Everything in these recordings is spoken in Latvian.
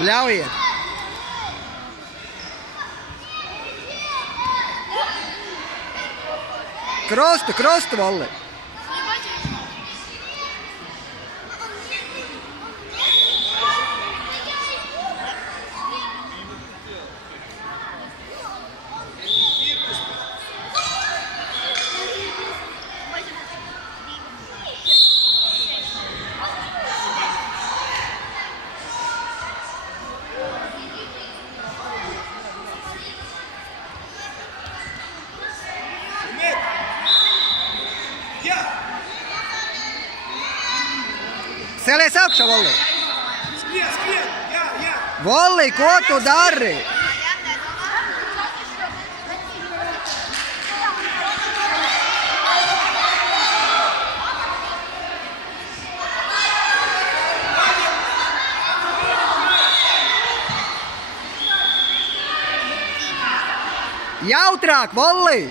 Ļaujiet. Krustu, Volli. Cēlies augšā, Volli. Skrien, jā. Volli, ko tu dari? Jautrāk, Volli.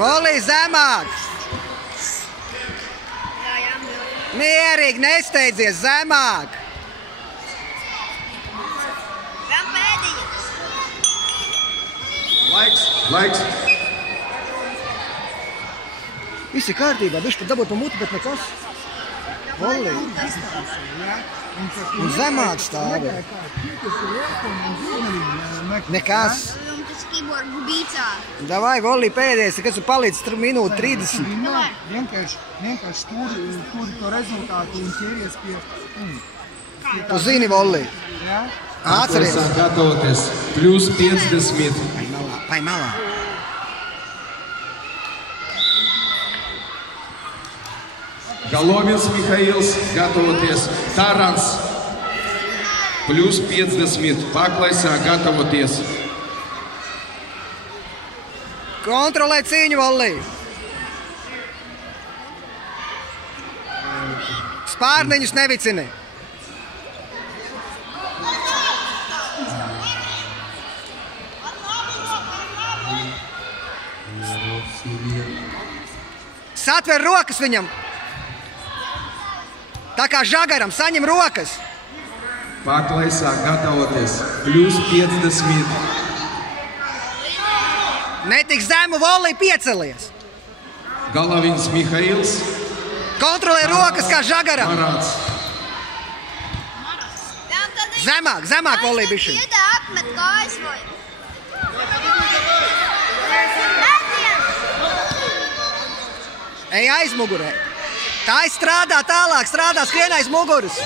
Volli, zemāk! Mierīgi, nesteidzies, zemāk! Vēl pēdējais! Laiks! Viss ir kārtībā, bišķi pat dabūt pa muti, bet nekas. Volli! Un zemāk stāvi. Nekas. Davai, Volli, pēdējais, kas tu palīdz minūti 30. Vienkārši turi to rezultātu un ķeries pie... Tu zini, Volli. Atceries. Gatavoties. Plus 50. Pai malā. Головins Mihails. Gatavoties. Tarans. Plus 50. Paklaisā. Gatavoties. Kontrolē cīņu, Volli. Spārniņus nevicini. Satver rokas viņam. Tā kā žagaram, saņem rokas. Paklaisā. Gatavoties. Plus 50. Netik zemu, Volli, piecelies. Головins Mihails. Kontrolē rokas kā žagaram. Marāts. Zemāk, Volli, bišķi. Iedā apmet kājas vai. Ej aizmugurē. Tā strādā tālāk, skrien aiz muguras.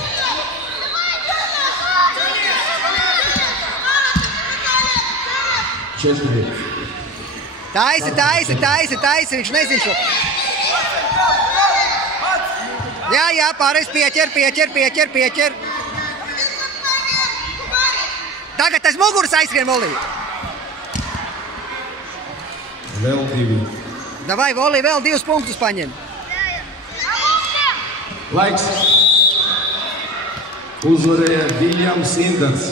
Taisi, viņš nezin šo. Jā, pārējais pieķer. Tagad aiz muguras aizskrien, Volli. Vēl 2. Davai, Volli, vēl 2 punktus paņem. Laiks. Uzvarēja Viljams Indans.